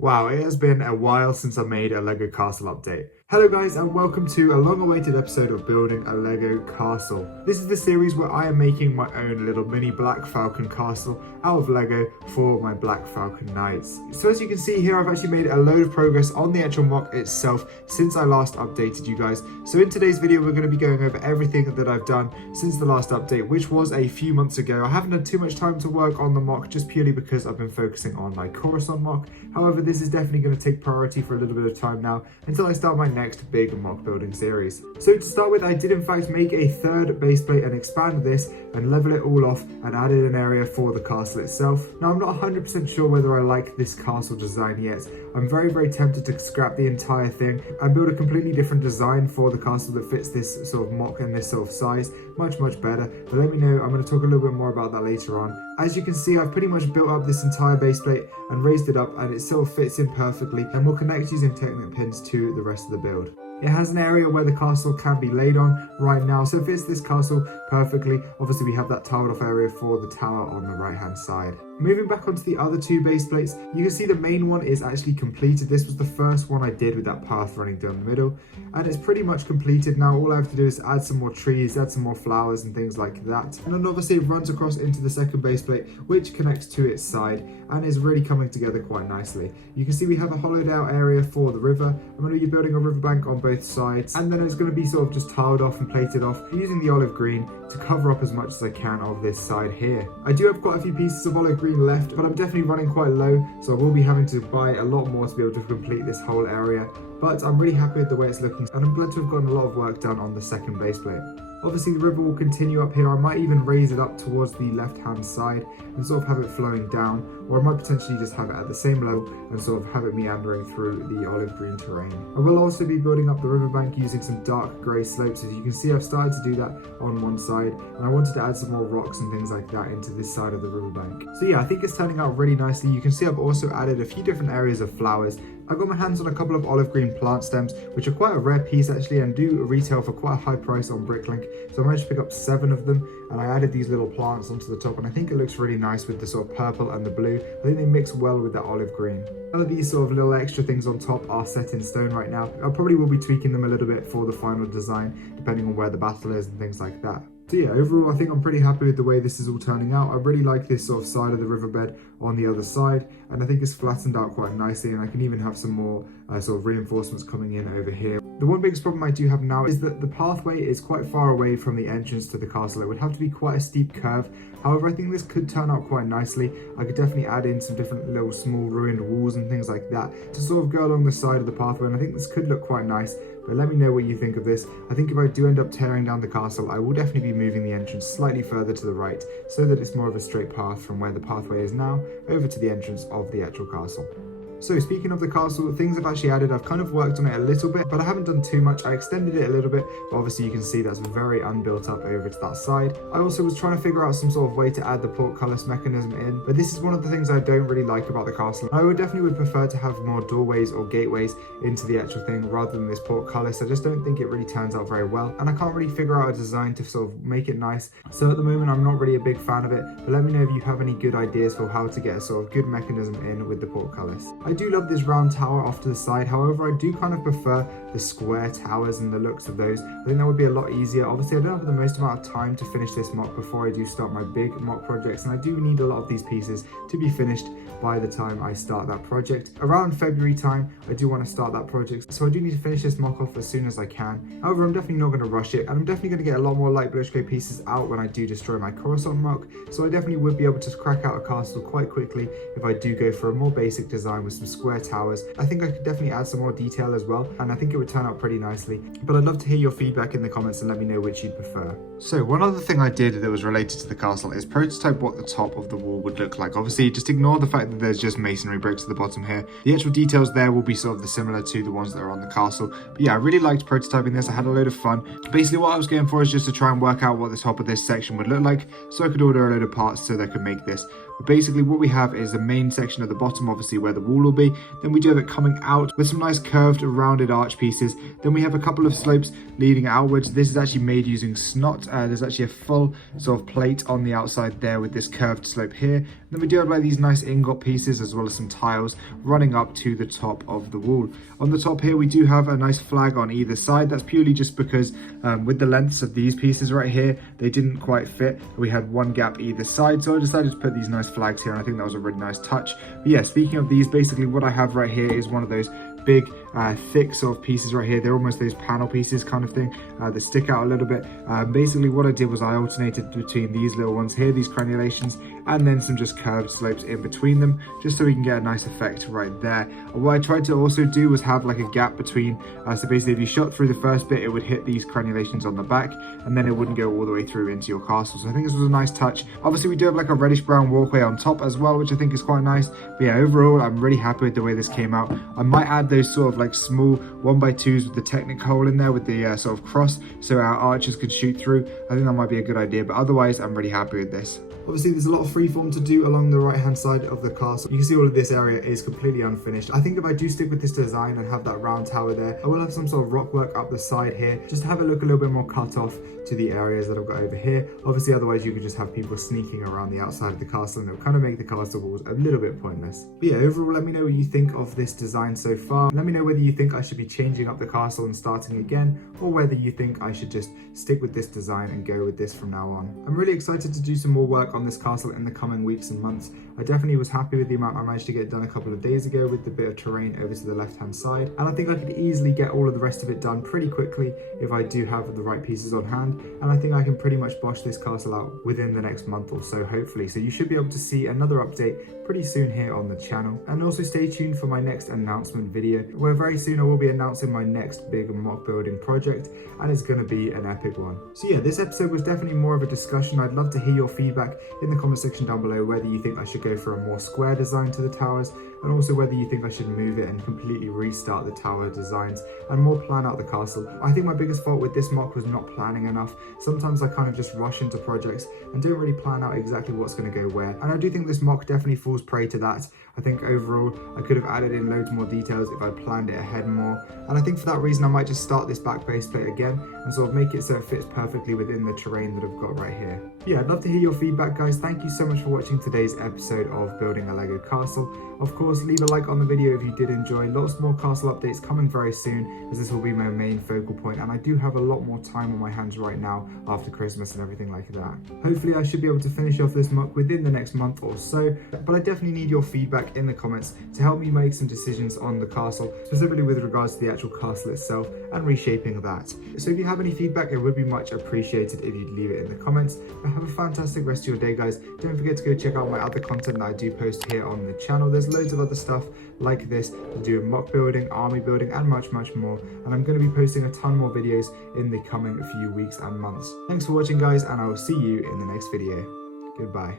Wow, it has been a while since I made a LEGO Castle update. Hello guys and welcome to a long-awaited episode of building a LEGO Castle. This is the series where I am making my own little mini Black Falcon Castle out of LEGO for my Black Falcon Knights. So as you can see here, I've actually made a load of progress on the actual mock itself since I last updated you guys. So in today's video, we're going to be going over everything that I've done since the last update, which was a few months ago. I haven't had too much time to work on the mock just purely because I've been focusing on my Coruscant mock. However, this is definitely going to take priority for a little bit of time now until I start my next big mock building series. So to start with, I did in fact make a third base plate and expand this and level it all off and added an area for the castle itself. Now I'm not 100% sure whether I like this castle design yet. I'm very tempted to scrap the entire thing and build a completely different design for the castle that fits this sort of mock and this sort of size much better, but let me know. I'm going to talk a little bit more about that later on. As you can see, I've pretty much built up this entire base plate and raised it up, and it still fits in perfectly and will connect using Technic pins to the rest of the build. It has an area where the castle can be laid on right now, so it fits this castle perfectly. Obviously we have that tiled off area for the tower on the right hand side. Moving back onto the other two base plates, you can see the main one is actually completed. This was the first one I did with that path running down the middle, and it's pretty much completed now. All I have to do is add some more trees, add some more flowers and things like that. And then obviously it runs across into the second base plate, which connects to its side and is really coming together quite nicely. You can see we have a hollowed out area for the river. I'm going to be building a riverbank on both sides, and then it's going to be sort of just tiled off and plated off using the olive green to cover up as much as I can of this side here. I do have quite a few pieces of olive green left, but I'm definitely running quite low, so I will be having to buy a lot more to be able to complete this whole area. But I'm really happy with the way it's looking, and I'm glad to have gotten a lot of work done on the second base plate. Obviously the river will continue up here. I might even raise it up towards the left hand side and sort of have it flowing down, or I might potentially just have it at the same level and sort of have it meandering through the olive green terrain. I will also be building up the riverbank using some dark grey slopes. As you can see, I've started to do that on one side, and I wanted to add some more rocks and things like that into this side of the riverbank. So yeah, I think it's turning out really nicely. You can see I've also added a few different areas of flowers. I got my hands on a couple of olive green plant stems, which are quite a rare piece actually and do retail for quite a high price on Bricklink. So I managed to pick up 7 of them, and I added these little plants onto the top, and I think it looks really nice with the sort of purple and the blue. I think they mix well with that olive green. None of these sort of little extra things on top are set in stone right now. I probably will be tweaking them a little bit for the final design, depending on where the battle is and things like that. So yeah, overall I think I'm pretty happy with the way this is all turning out. I really like this sort of side of the riverbed on the other side, and I think it's flattened out quite nicely, and I can even have some more sort of reinforcements coming in over here. The one biggest problem I do have now is that the pathway is quite far away from the entrance to the castle. It would have to be quite a steep curve. However, I think this could turn out quite nicely. I could definitely add in some different little small ruined walls and things like that to sort of go along the side of the pathway, and I think this could look quite nice. But let me know what you think of this. I think if I do end up tearing down the castle, I will definitely be moving the entrance slightly further to the right so that it's more of a straight path from where the pathway is now over to the entrance of the actual castle. So speaking of the castle, things I've actually added, I've kind of worked on it a little bit, but I haven't done too much. I extended it a little bit, but obviously you can see that's very unbuilt up over to that side. I also was trying to figure out some sort of way to add the portcullis mechanism in, but this is one of the things I don't really like about the castle. I would prefer to have more doorways or gateways into the actual thing rather than this portcullis. I just don't think it really turns out very well, and I can't really figure out a design to sort of make it nice. So at the moment, I'm not really a big fan of it, but let me know if you have any good ideas for how to get a sort of good mechanism in with the portcullis. I do love this round tower off to the side. However, I do kind of prefer the square towers and the looks of those. I think that would be a lot easier. Obviously, I don't have the most amount of time to finish this mock before I do start my big mock projects, and I do need a lot of these pieces to be finished by the time I start that project. Around February time, I do want to start that project, so I do need to finish this mock off as soon as I can. However, I'm definitely not going to rush it, and I'm definitely going to get a lot more light bluish grey pieces out when I do destroy my Coruscant mock, so I definitely would be able to crack out a castle quite quickly if I do go for a more basic design with some square towers. I think I could definitely add some more detail as well, and I think it would turn out pretty nicely. But I'd love to hear your feedback in the comments and let me know which you'd prefer. So one other thing I did that was related to the castle is prototype what the top of the wall would look like. Obviously, just ignore the fact that there's just masonry bricks at the bottom here. The actual details there will be sort of similar to the ones that are on the castle. But yeah, I really liked prototyping this. I had a load of fun. Basically, what I was going for is just to try and work out what the top of this section would look like, so I could order a load of parts so that I could make this But basically what we have is the main section at the bottom, obviously where the wall will be. Then we do have it coming out with some nice curved rounded arch pieces. Then we have a couple of slopes leading outwards. This is actually made using snot. There's actually a full sort of plate on the outside there with this curved slope here. And then we do have like these nice ingot pieces as well as some tiles running up to the top of the wall. On the top here we do have a nice flag on either side. That's purely just because with the lengths of these pieces right here, they didn't quite fit. We had one gap either side, so I decided to put these nice flags here, and I think that was a really nice touch. But yeah, speaking of these, basically what I have right here is one of those big thick sort of pieces right here. They're almost those panel pieces kind of thing that stick out a little bit. Basically what I did was I alternated between these little ones here, these crenulations, and then some just curved slopes in between them, just so we can get a nice effect right there. What I tried to also do was have like a gap between, so basically if you shot through the first bit, it would hit these crenulations on the back, and then it wouldn't go all the way through into your castle. So I think this was a nice touch. Obviously we do have like a reddish brown walkway on top as well, which I think is quite nice. But yeah, overall I'm really happy with the way this came out. I might add those sort of like small 1x2s with the Technic hole in there with the sort of cross, so our archers could shoot through. I think that might be a good idea, but otherwise I'm really happy with this. Obviously there's a lot of freeform to do along the right hand side of the castle. You can see all of this area is completely unfinished. I think if I do stick with this design and have that round tower there, I will have some sort of rock work up the side here, just to have it look a little bit more cut off to the areas that I've got over here. Obviously otherwise you could just have people sneaking around the outside of the castle, and it'll kind of make the castle walls a little bit pointless. But yeah, overall let me know what you think of this design so far. Let me know whether you think I should be changing up the castle and starting again, or whether you think I should just stick with this design and go with this from now on. I'm really excited to do some more work on this castle in the coming weeks and months. I definitely was happy with the amount I managed to get done a couple of days ago with the bit of terrain over to the left hand side, and I think I could easily get all of the rest of it done pretty quickly if I do have the right pieces on hand, and I think I can pretty much bosh this castle out within the next month or so, hopefully. So you should be able to see another update pretty soon here on the channel, and also stay tuned for my next announcement video, where very soon I will be announcing my next big mock building project, and it's going to be an epic one. So yeah, this episode was definitely more of a discussion. I'd love to hear your feedback in the comment section down below, whether you think I should go for a more square design to the towers, and also whether you think I should move it and completely restart the tower designs and more plan out the castle. I think my biggest fault with this mock was not planning enough. Sometimes I kind of just rush into projects and don't really plan out exactly what's going to go where, and I do think this mock definitely falls prey to that. I think overall I could have added in loads more details if I planned it ahead more, and I think for that reason I might just start this back base plate again and sort of make it so it fits perfectly within the terrain that I've got right here. Yeah, I'd love to hear your feedback, guys. Thank you so much for watching today's episode of Building a Lego Castle. Of course, leave a like on the video if you did enjoy. Lots more castle updates coming very soon, as this will be my main focal point, and I do have a lot more time on my hands right now after Christmas and everything like that. Hopefully I should be able to finish off this mock within the next month or so, but I definitely need your feedback in the comments to help me make some decisions on the castle, specifically with regards to the actual castle itself and reshaping that. So if you have any feedback, it would be much appreciated if you'd leave it in the comments. But have a fantastic rest of your day, guys. Don't forget to go check out my other content that I do post here on the channel. There's loads of other stuff like this to do with mock building, army building, and much more, and I'm going to be posting a ton more videos in the coming few weeks and months. Thanks for watching, guys, and I will see you in the next video. Goodbye.